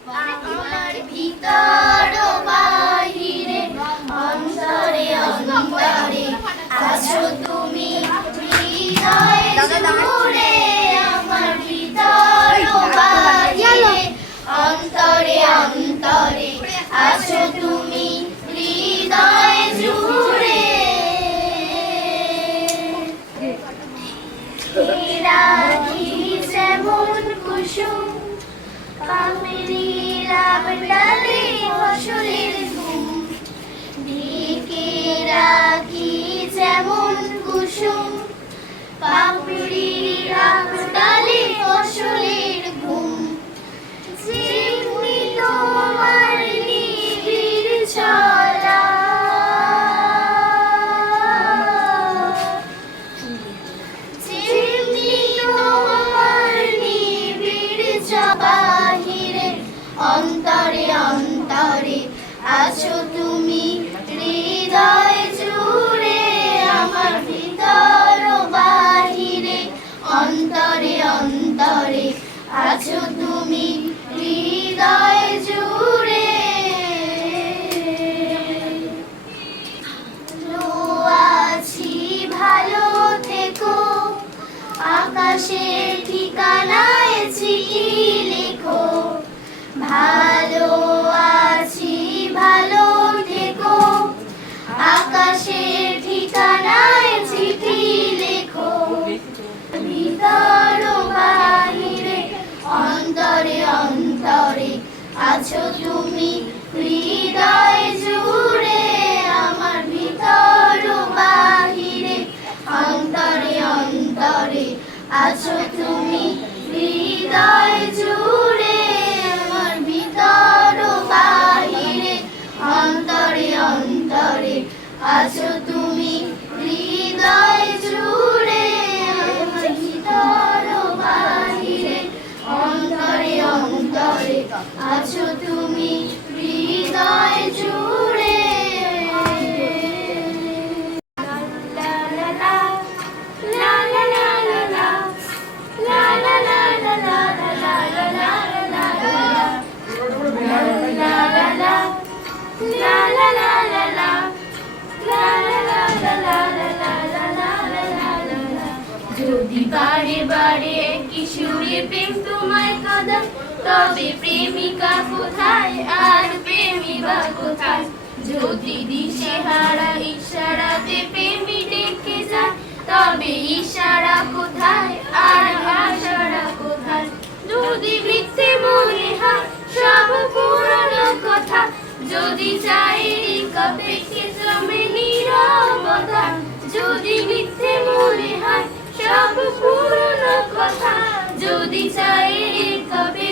আমার ভিতর ও বাহিরে অন্তরে অন্তরে আছো তুমি হৃদয়ে জুড়ে আমার ভিতর ও বাহিরে অন্তরে অন্তরে আছো তুমি হৃদয়ে জুড়ে রাখি যেমন কুসুম পাপড়ির ডালে ফসলের ঘুম ঢেকে রাখি যেমন কুসুম পাপড়ির ডালে ফসলের ঘুম যেমনি তোমার নিবিড় চলা যেমনি তোমার নিবিড় বাহিরে অন্তরে অন্তরে আছো তুমি হৃদয় জুড়ে আমার ভিতর ও বাহিরে অন্তরে অন্তরে আছো তুমি হৃদয় জুড়ে আছি ভালো থেকো আকাশের ঠিকানায় চিঠি লেখো ভালো আছি ভালো থেকো আকাশের ঠিকানায় চিঠি লেখো ভিতর ও বাহিরে অন্তরে অন্তরে আছো তুমি হৃদয় জুড়ে আমার ভিতর ও বাহিরে অন্তরে অন্তরে আছো তুমি হৃদয় জুড়ে আমার ভিতর ও বাহিরে অন্তরে অন্তরে আছো তুমি হৃদয় জুড়ে আমার ভিতর ও বাহিরে অন্তরে অন্তরে আছো তুমি হৃদয় জুড়ে যদি বারে বারে কিশোরে প্রেম তোমায় কাঁদায় তবে প্রেমিকা কোথায় আর প্রেমিকা কোথায় যদি দিশেহারা ইশারাতে প্রেমী ডেকে যায় তবে ইশারা কোথায় আর ভাষারা কোথায় যদি মিথ্যে মনে হয় সব পুরনো কথা যদি চায়ের কাপে জমে নীরবতা যদি মিথ্যে মনে হয় সব পুরনো কথা যদি চায়ের কাপে